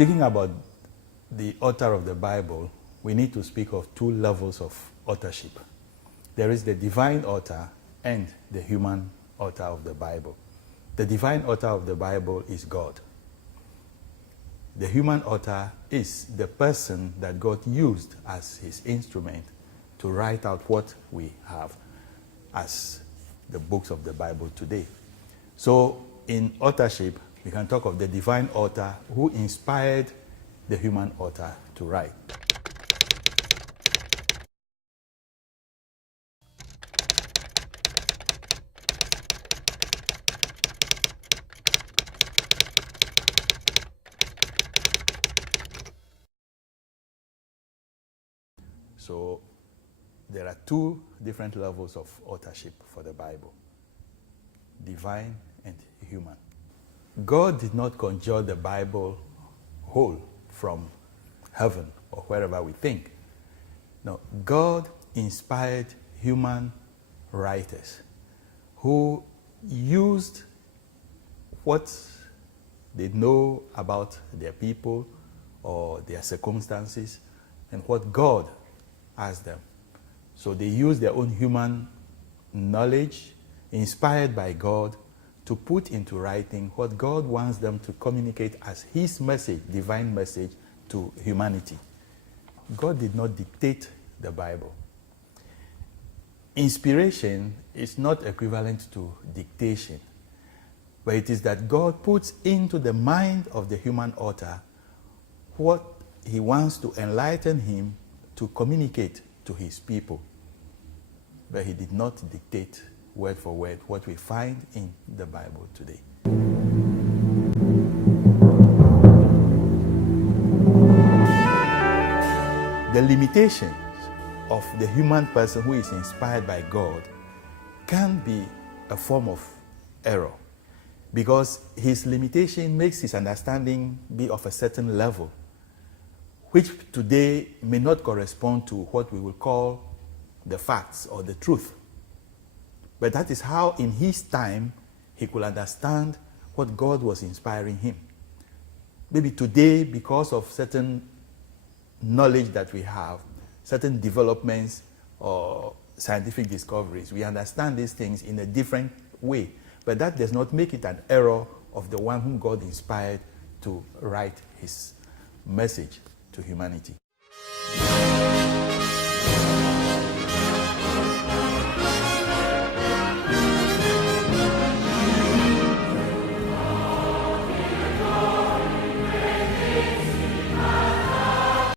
Speaking about the author of the Bible, we need to speak of two levels of authorship. There is the divine author and the human author of the Bible. The divine author of the Bible is God. The human author is the person that God used as his instrument to write out what we have as the books of the Bible today. So in authorship, we can talk of the divine author who inspired the human author to write. So there are two different levels of authorship for the Bible: divine and human. God did not conjure the Bible whole from heaven or wherever we think. No, God inspired human writers who used what they know about their people or their circumstances and what God asked them. So they used their own human knowledge, inspired by God, to put into writing what God wants them to communicate as his message, divine message, to humanity. God did not dictate the Bible. Inspiration is not equivalent to dictation, but it is that God puts into the mind of the human author what he wants to enlighten him to communicate to his people. But he did not dictate word for word what we find in the Bible today. The limitations of the human person who is inspired by God can be a form of error, because his limitation makes his understanding be of a certain level, which today may not correspond to what we will call the facts or the truth. But that is how in his time he could understand what God was inspiring him. Maybe today, because of certain knowledge that we have, certain developments or scientific discoveries, we understand these things in a different way. But that does not make it an error of the one whom God inspired to write his message to humanity.